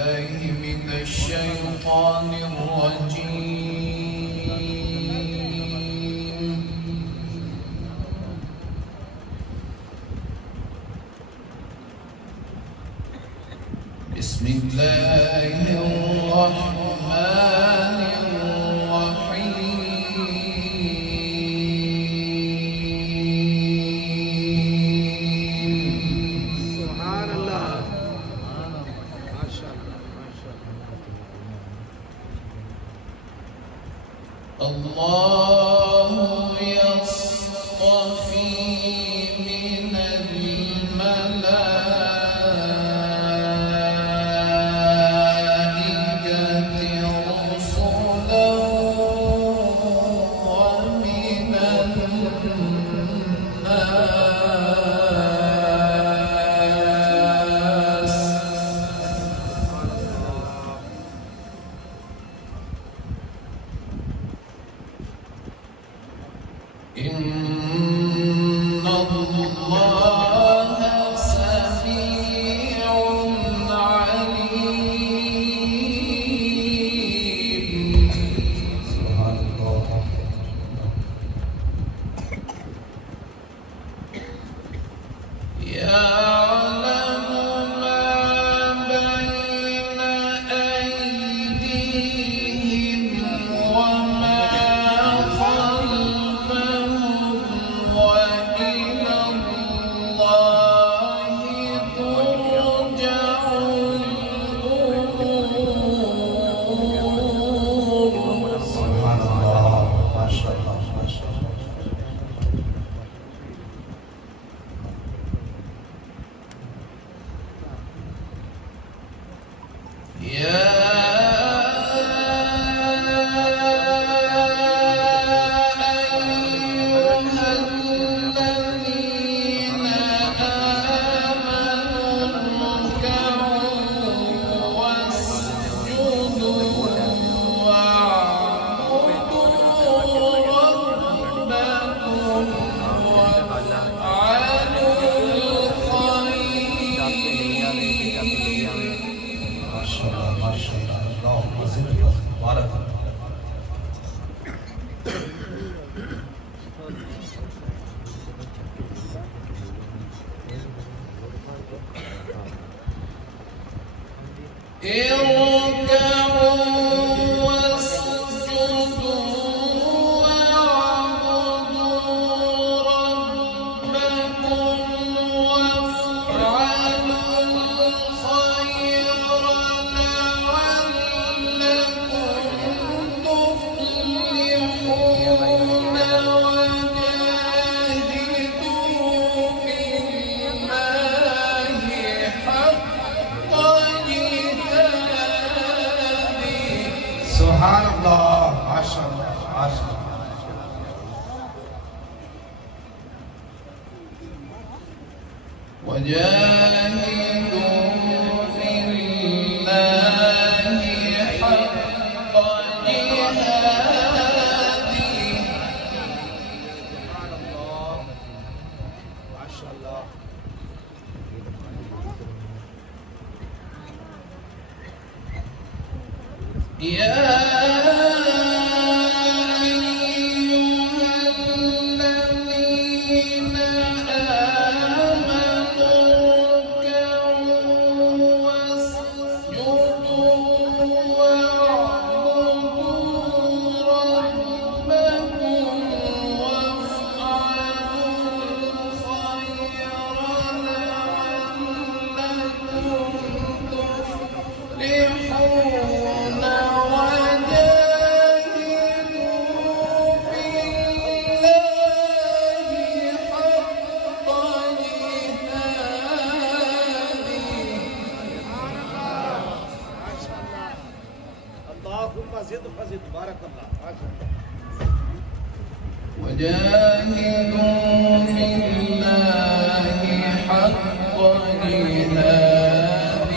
بالله من الشيطان الرجيم. بسم الله الرحمن الرحيم. سبحان الله. ما شاء الله ما شاء الله. الله يصطفي من الملائكة رسلا ومن الناس. إن الله سميع عليم. سبحان الله. يعلم ما بين أيديهم وما خلفهم وإلى الله ترجع الأمور. سبحان الله. ما شاء الله ما شاء الله. يا أيها الذين آمنوا اركعوا واسجدوا واعبدوا ربكم وافعلوا الخير. ما شاء الله ما شاء الله. اللهم زد وزد. بارك الله. اركعوا واسجدوا واعبدوا ربكم وافعلوا الخير لعلكم تفلحون. وجاهدوا في الله حق جهاده. سبحان الله. ما شاء الله ما شاء الله. وجاهدوا في الله حق جهاده. سبحان الله. ما شاء الله. يا أيها الذين آمنوا اركعوا واسجدوا واعبدوا ربكم وافعلوا الخير لعلكم تفلحون. وجاهدوا في الله حق جهاده. ما شاء الله. اللهم زد وزد. بارك الله. ما شاء الله. وجاهدوا في الله حق جهاده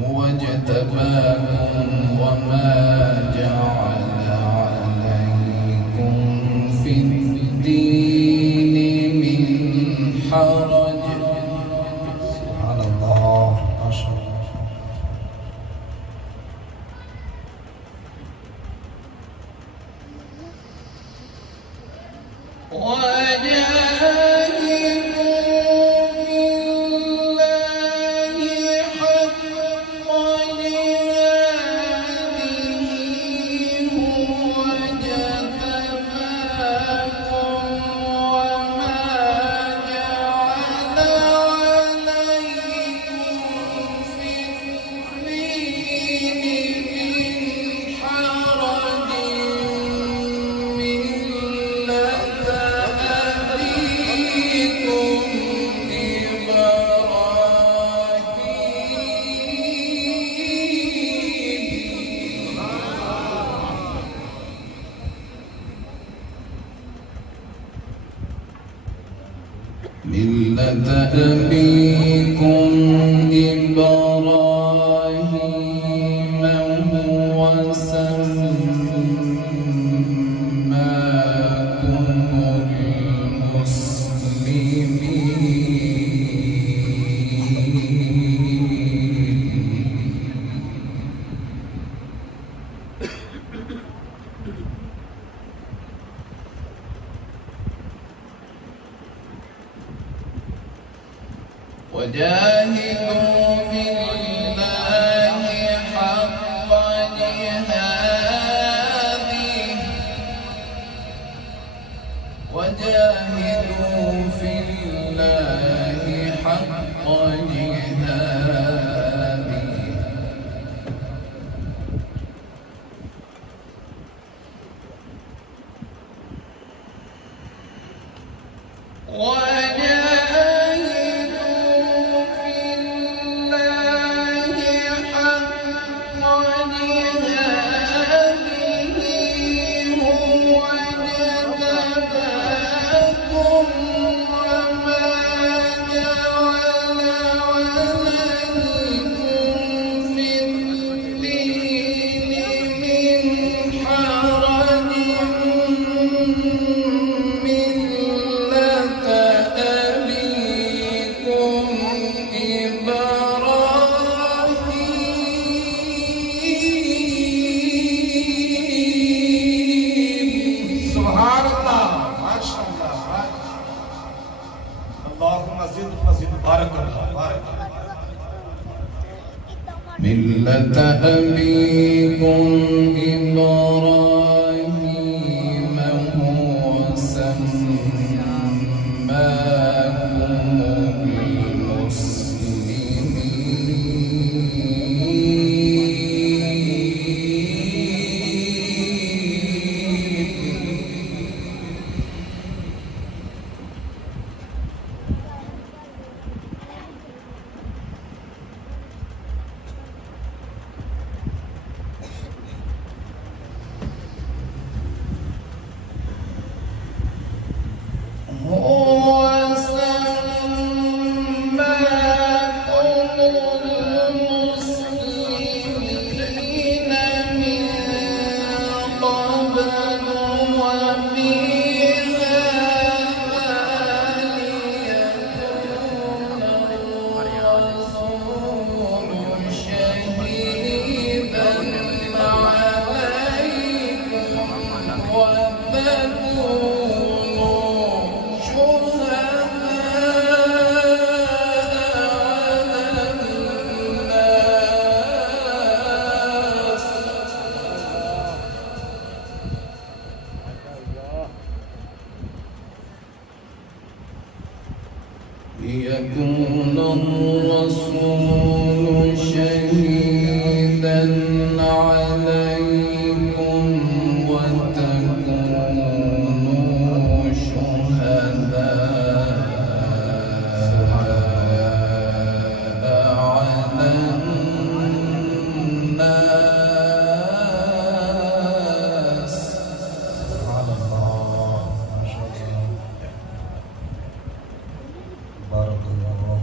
هو اجتباكم وما جعل عليكم في ملة أبيكم إبراهيم هو سماكم المسلمين وجاهدوا في الله حق جهاده وجاهدوا في الله حق جهاده ملة أبيكم إبراهيم هو سماكم ليكون الرسول شهيدا عليكم وتكونوا شهداء على الناس. سبحان الله ما شاء الله بارك الله.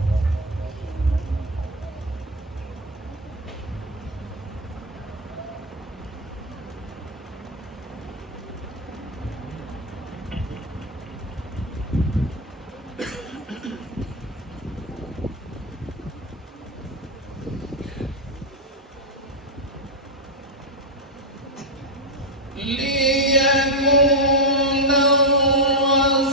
ليكون الرسول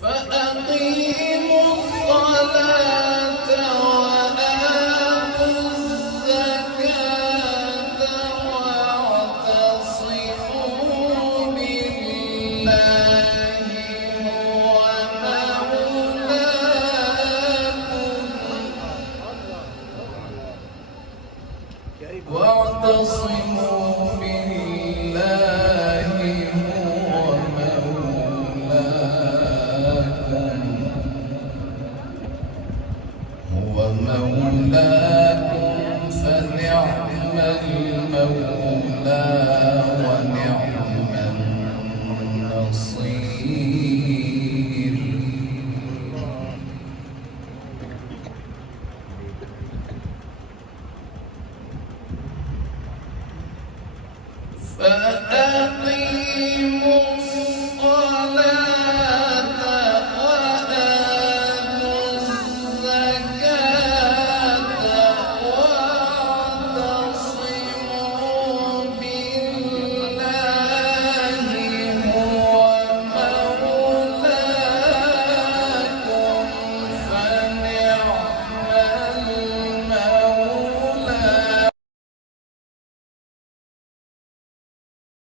فأقيموا الصلاة وآتوا الزكاة واعتصموا بالله